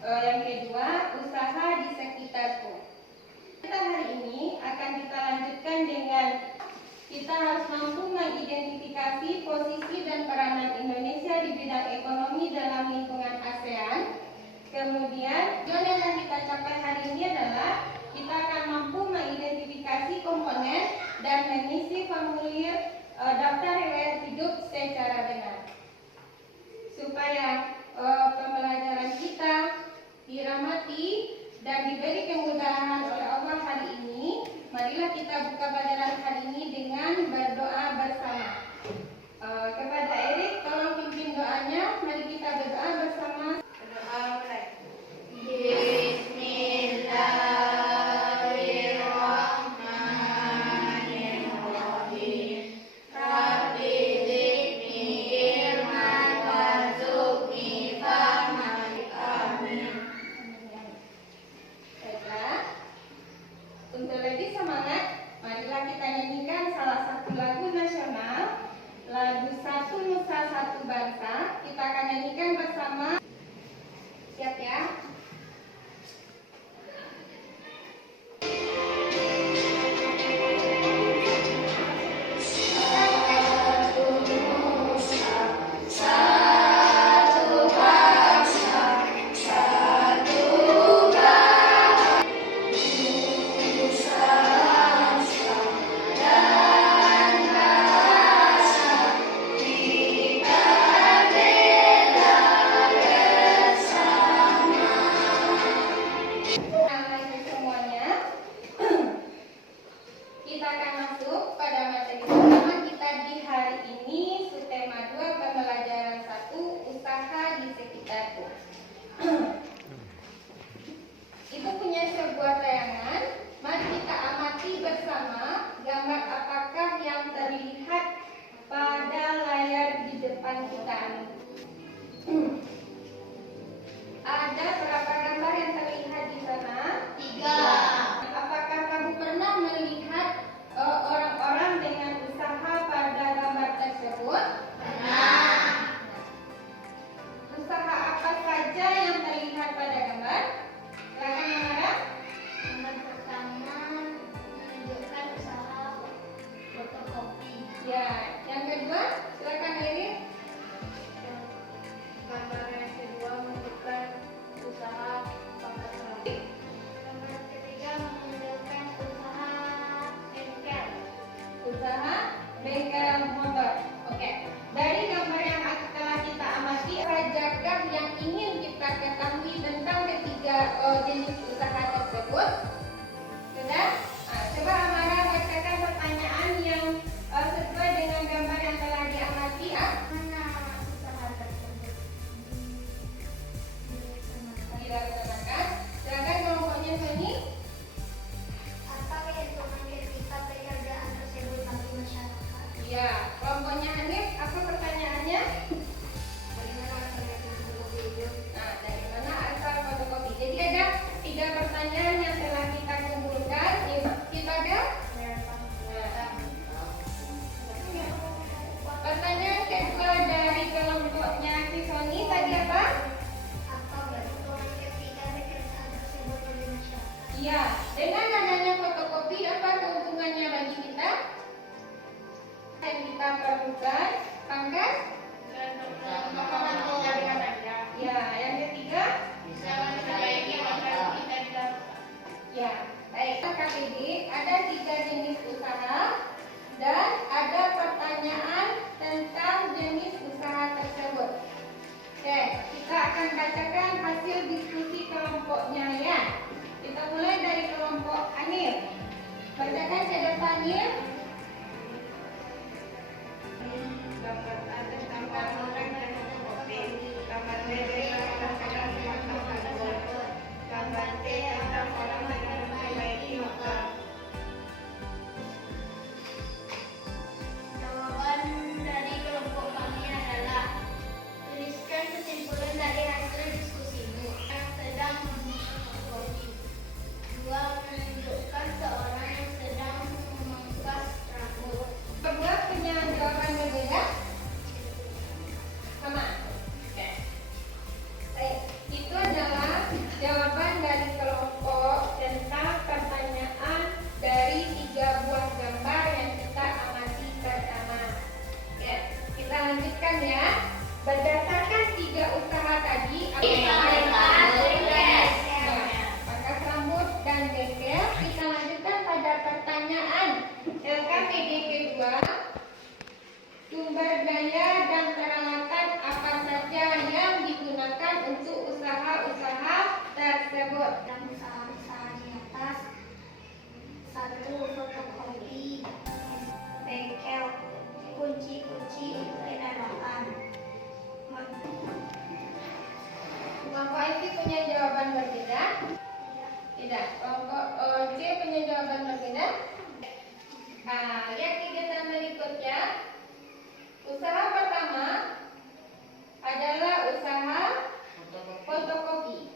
yang kedua, usaha di sekitarku. Kita hari ini akan kita lanjutkan dengan kita harus mampu mengidentifikasi posisi dan peranan Indonesia di bidang ekonomi dalam lingkungan ASEAN. Kemudian, tujuan yang akan kita capai hari ini adalah kita akan mampu mengidentifikasi komponen dan mengisi formulir daftar riwayat hidup secara benar. Supaya pembelajaran kita dirahmati dan diberi kemudahan oleh Allah hari ini, marilah kita buka pelajaran hari ini dengan berdoa bersama. Kepada Erik, tolong pimpin doanya. Mari kita berdoa bersama. Berdoa mulai. Untuk lebih semangat, marilah kita nyanyikan salah satu lagu nasional, lagu Satu Nusa Satu Bangsa. Kita akan nyanyikan bersama. Siap ya? Itu punya sebuah tayangan. Mari kita amati bersama gambar apakah yang terlihat pada layar di depan kita. Ada berapa gambar yang terlihat di sana? 3. Apakah kamu pernah melihat orang-orang dengan usaha pada gambar tersebut? Pernah. Usaha apa saja yang terlihat pada gambar? Silakan Mara. Gambar pertama menunjukkan usaha fotokopi. Ya, yang kedua, silakan Erin. Gambar yang kedua menunjukkan usaha pangkat rambut. Gambar ketiga menunjukkan usaha bengkel. Usaha bengkel motor. Oke. Dari gambar yang telah kita amati, sajakah yang ingin kita ketahui tentang ketiga jenis usaha tersebut? Sudah? Nah, coba Amara bacakan pertanyaan yang sesuai dengan gambar yang telah diamati. Mana usaha tersebut? Dilaksanakan. Silakan kelompoknya Sony. Apa keuntungan ketika pekerjaan tersebut bagi masyarakat? Ya, kelompoknya Hanif, apa pertanyaannya? Nah, dari mana asal fotokopi? Jadi ada 3 pertanyaan yang telah kita kumpulkan. Kita ada? Pertanyaan kedua dari kelompoknya si Sony tadi apa? Apa keuntungan ketika pekerjaan tersebut bagi masyarakat? Iya, dengan adanya fotokopi apa keuntungannya bagi kita? Yang kita perlukan pangkat? Ya, yang ketiga? Ya, baik. KPD ada 3 jenis usaha dan ada pertanyaan tentang jenis usaha tersebut. Oke, kita akan bacakan hasil diskusi kelompoknya ya. Kita mulai dari kelompok Anir. Bacakan ke depannya. Jawaban dari kelompok kami adalah tuliskan kesimpulan dari hasil diskusimu yang sedang fotokopi. 2. Menunjukkan seorang yang sedang memangkas rambut. Kedua punya jawaban berbeda? Sama. Oke. dalam usaha-usaha di atas. 1. Fotokopi, bengkel, kunci-kunci untuk kendaraan. Kelompok IT punya jawaban berbeda? Tidak. Kelompok C punya jawaban berbeda? Nah, lihat kegiatan berikutnya. Usaha pertama adalah usaha fotokopi.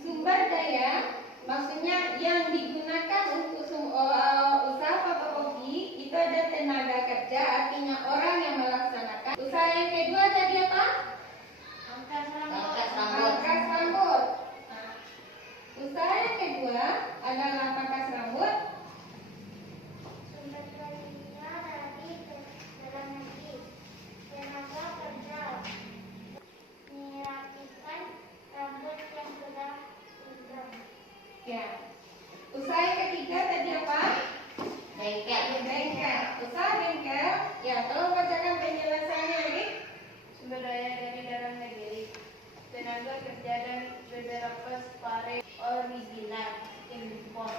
Sumber daya, maksudnya yang digunakan untuk usaha fotokopi itu ada tenaga kerja, artinya orang yang melaksanakan. Usaha yang kedua tadi apa? Pangkas rambut. Nah, usaha yang kedua adalah pangkas rambut. Sumber daya dari dalam negeri, tenaga kerja, merapikan rambut yang sudah hilang. Ya. Usaha yang ketiga tadi apa? Bengkel. Usaha bengkel. Ya, tolong bacakan penjelasannya, Rik. Sumber daya dari dalam negeri, tenaga kerja dan beberapa spare original impor.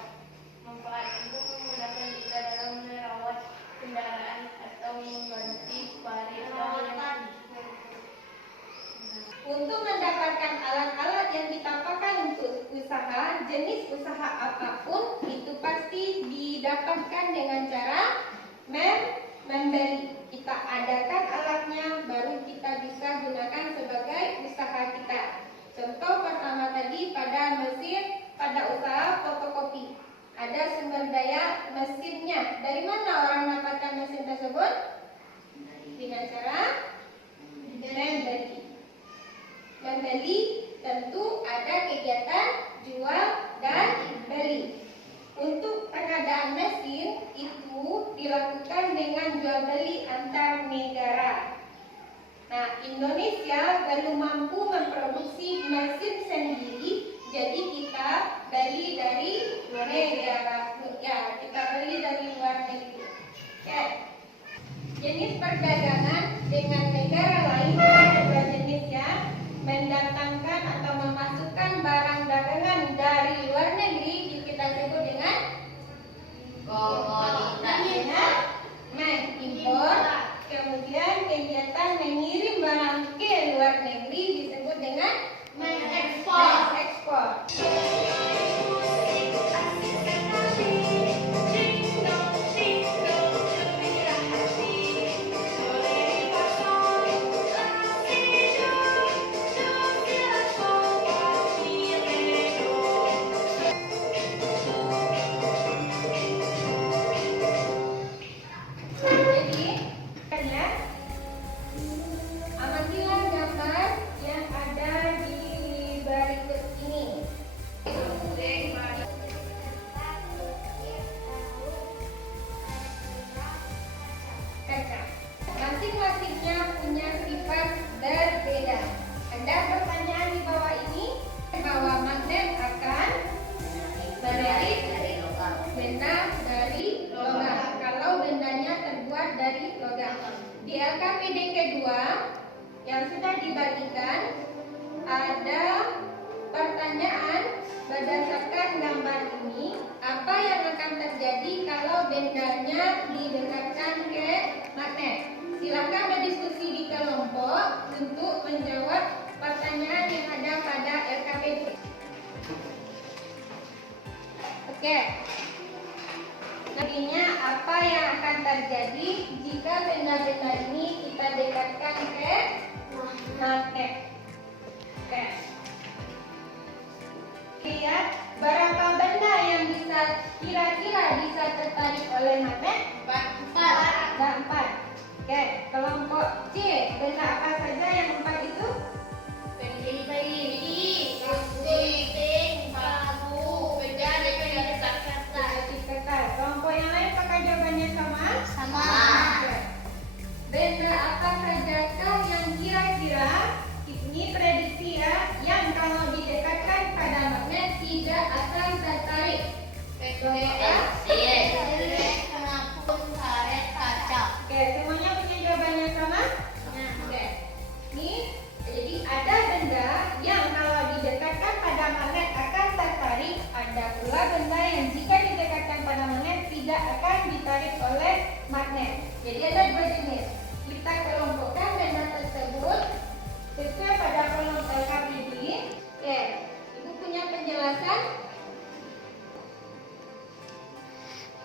Manfaat untuk memudahkan kita dalam merawat kendaraan atau mengganti spare yang Untuk mendapatkan alat-alat yang kita pakai untuk usaha, jenis usaha apapun, itu pasti didapatkan dengan cara membeli. Kita adakan alatnya, baru kita bisa gunakan sebagai usaha kita. Contoh pertama tadi pada usaha fotokopi. Ada sumber daya mesinnya. Dari mana orang mendapatkan mesin tersebut? Dengan cara membeli. Membeli tentu ada kegiatan jual dan beli. Untuk pengadaan mesin itu dilakukan dengan jual beli antar negara. Nah, Indonesia belum mampu memproduksi mesin sendiri, jadi kita beli dari luar negara. Ya, kita beli dari luar negeri. Oke. Jenis perdagangan dengan negara lain ada dua jenis ya. Mendatangkan atau memasukkan barang dagangan dari luar negeri kita sebut dengan komoditas. Mengimpor. Kemudian kegiatan mengirim barang ke luar negeri disebut dengan mengekspor. Amatilah gambar yang ada di berikut ini. Kaca. Masing-masingnya punya sifat berbeda. Anda bertanya di bawah ini bahwa magnet akan menarik benda dari logam. Kalau bendanya terbuat dari logam. Di LKPD kedua yang sudah dibagikan ada pertanyaan berdasarkan gambar ini, apa yang akan terjadi kalau bendanya didekatkan ke magnet? Silakan berdiskusi di kelompok untuk menjawab pertanyaan yang ada pada LKPD. Oke. Nantinya apa yang akan terjadi jika benda-benda ini kita dekatkan ke magnet? Oke. Lihat berapa benda yang kira-kira bisa tertarik oleh magnet? 4. Ada 4. Oke, kelompok C, benda apa saja yang 4 itu? Kelompok yang lain apakah jawabannya sama? Sama. Oke. Benda apa sajakah yang kira-kira ini prediksi ya, yang kalau didekatkan pada magnet tidak akan tertarik? Oke, semuanya punya jawabannya sama? Oke. Ini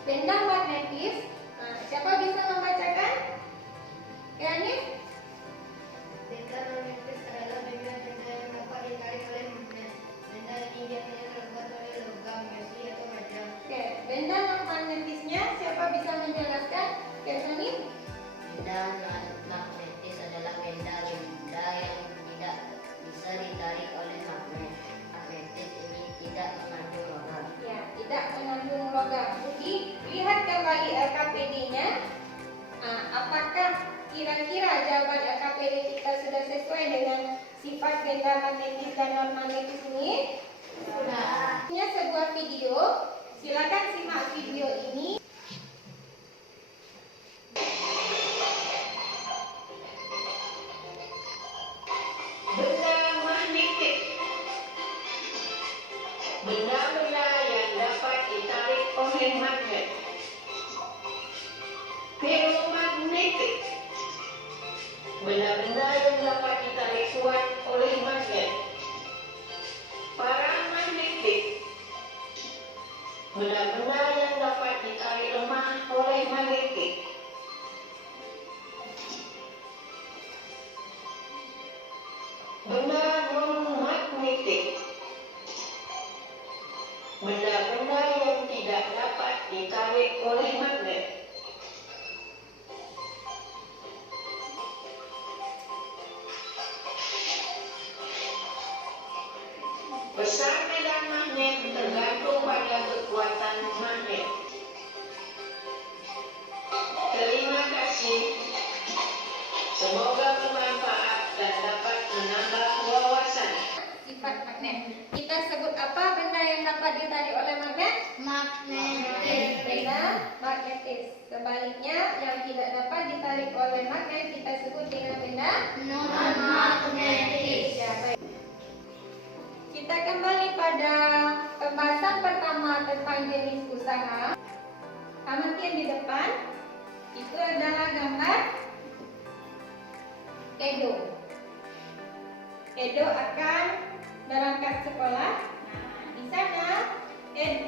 benda magnetis. Nah, siapa bisa membacakan? Yani? Benda magnetis adalah benda-benda yang dapat ditarik oleh magnet. Benda ini biasanya terbuat oleh logam, besi, atau baja. Oke, benda non magnetisnya siapa bisa menjelaskan? Yani? Benda non-magnetis adalah benda-benda yang tidak bisa ditarik oleh magnet. Magnetis ini tidak mengandung logam. Ya, tidak mengandung logam. Jadi, lihat kembali LKPD-nya. Nah, apakah kira-kira jawaban LKPD kita sudah sesuai dengan sifat benda magnetis dan non magnetis ini? Sudah. Ini sebuah video. Silakan simak video ini. Benda magnetik. Benda-benda yang dapat ditarik oleh magnet. Ferromagnetik. Benda-benda yang dapat ditarik kuat oleh magnet. Paramagnetik. Benda-benda yang dapat ditarik lemah oleh magnetik. Benda non-magnetik. Benda-benda yang tidak dapat ditarik oleh magnet. Besar medan magnet tergantung pada kekuatan magnet. Terima kasih. Semoga bermanfaat dan dapat menambah wawasan. Sifat magnet. Kita sebut apa benda yang dapat ditarik oleh magnet? Magnetis. Benda magnetis. Sebaliknya, yang tidak dapat ditarik oleh magnet kita sebut dengan benda Non-magnetis. ya, baik. Kita kembali pada pembahasan pertama tentang jenis usaha. Amatian di depan itu adalah gambar Edo. Edo akan berangkat sekolah. Nah, di sana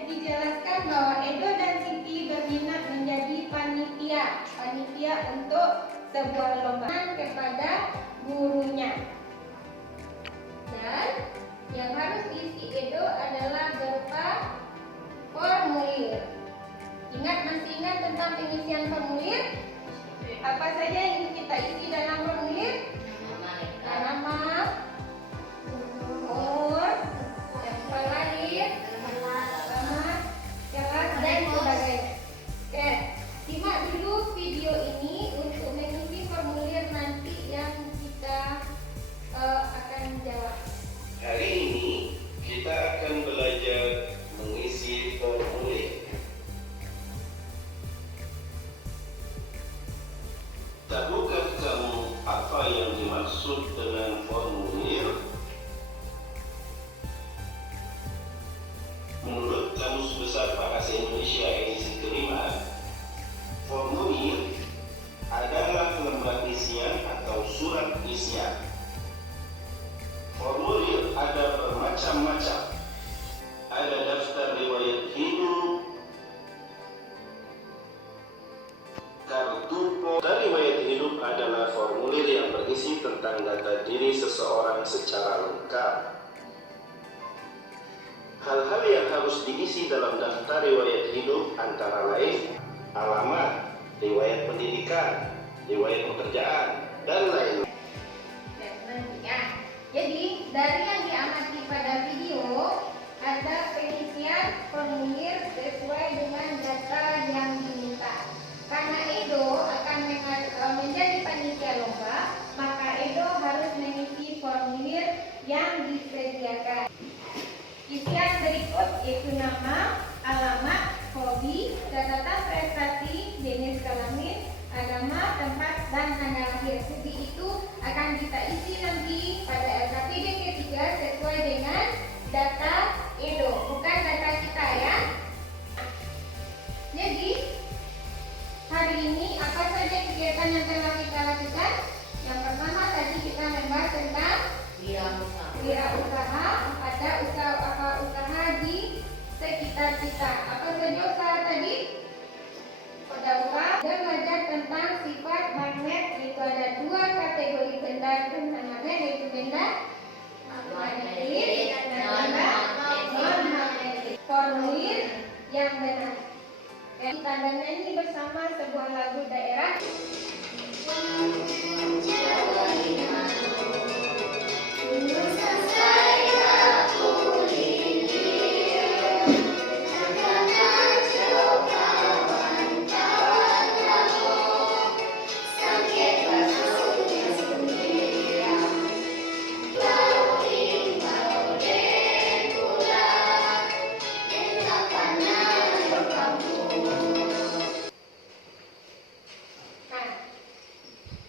dijelaskan bahwa Edo dan Siti berminat menjadi panitia untuk sebuah lomba kepada gurunya. Dan yang harus diisi Edo adalah berupa formulir. Masih ingat tentang pengisian formulir? Apa saja yang kita isi dalam formulir? Nama, umur, tanggal lahir, alamat, kelas, dan sebagainya. Oke, simak dulu video ini untuk mengisi formulir nanti yang kita akan jawab. Hari ini kita akan belajar mengisi formulir. Tahukah kamu apa yang dimaksud dengan formulir? Menurut Kamus Besar Bahasa Indonesia edisi kelima, formulir adalah lembar isian atau surat isian. Formulir ada bermacam-macam. Ada daftar riwayat hidup, kartu pos. Riwayat hidup adalah formulir yang berisi tentang data diri seseorang secara lengkap. Hal-hal yang harus diisi dalam daftar riwayat hidup antara lain alamat, riwayat pendidikan, riwayat pekerjaan, dan lain-lain. Jadi, dari yang diamati pada video, ada pengisian formulir sesuai dengan data yang diminta. Karena Edo akan menjadi panitia lomba, maka Edo harus mengisi formulir yang disediakan. Isian berikut yaitu nama, alamat, hobi, catatan prestasi, jenis kelamin, agama, tempat, dan tanggal lahir. Studi itu akan kita isi nanti pada LKPD ketiga sesuai dengan data Edo, bukan data kita ya. Jadi hari ini apa saja kegiatan yang telah kita lakukan? Yang pertama tadi kita membahas tentang wirausaha. Ada usaha di sekitar kita. Apa saja usaha tadi? bersama sebuah lagu daerah. Nah,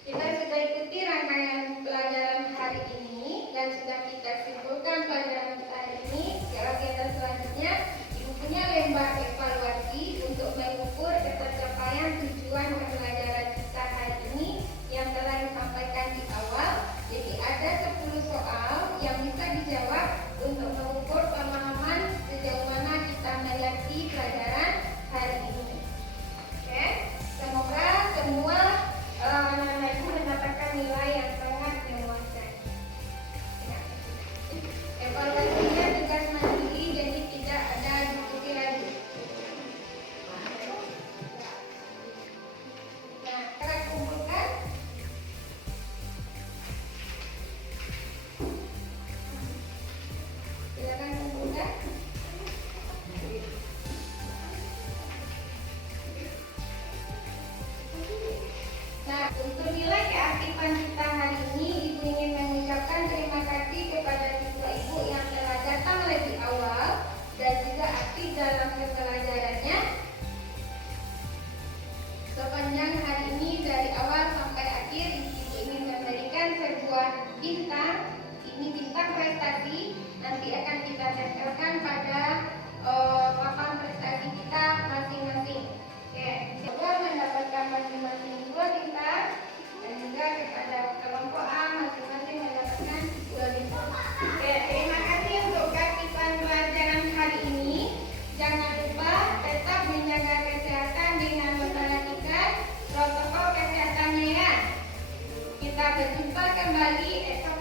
kita sudah ikuti rangkaian pelajaran hari ini dan sudah kita simpulkan pelajaran kita hari ini. Sekarang kegiatan selanjutnya, Ibu punya lembar evaluasi untuk mengukur tercapaian tujuan pembelajaran kita hari ini yang telah disampaikan di awal. Jadi ada 10 soal yang bisa dijawab untuk mengukur pemahaman sejauh mana kita mengerti pelajaran hari ini. Oke, semoga semua anak-anak ibu mendapatkan nilai yang sangat memuaskan. Ya. Evaluasinya tugas mandiri, jadi tidak ada diskusi lagi. Nah, kita kumpulkan. Silakan kumpulkan. Nah, untuk nilai keaktifan kita hari ini, Ibu ingin mengucapkan terima kasih kepada siswa Ibu yang telah datang lebih awal dan juga aktif dalam pembelajarannya. Sepanjang hari ini dari awal sampai akhir, Ibu ingin memberikan sebuah bintang. Ini bintang prestasi, nanti akan kita tempelkan pada papan prestasi kita masing-masing. Oke, semoga mendapatkan masing-masing 2 bintang dan juga kepada kelompok A masing-masing mendapatkan 2 bintang. Oke, terima kasih untuk keaktifan pelajaran hari ini. Jangan lupa tetap menjaga kesehatan dengan memperhatikan protokol kesehatannya ya. Kita berjumpa kembali esok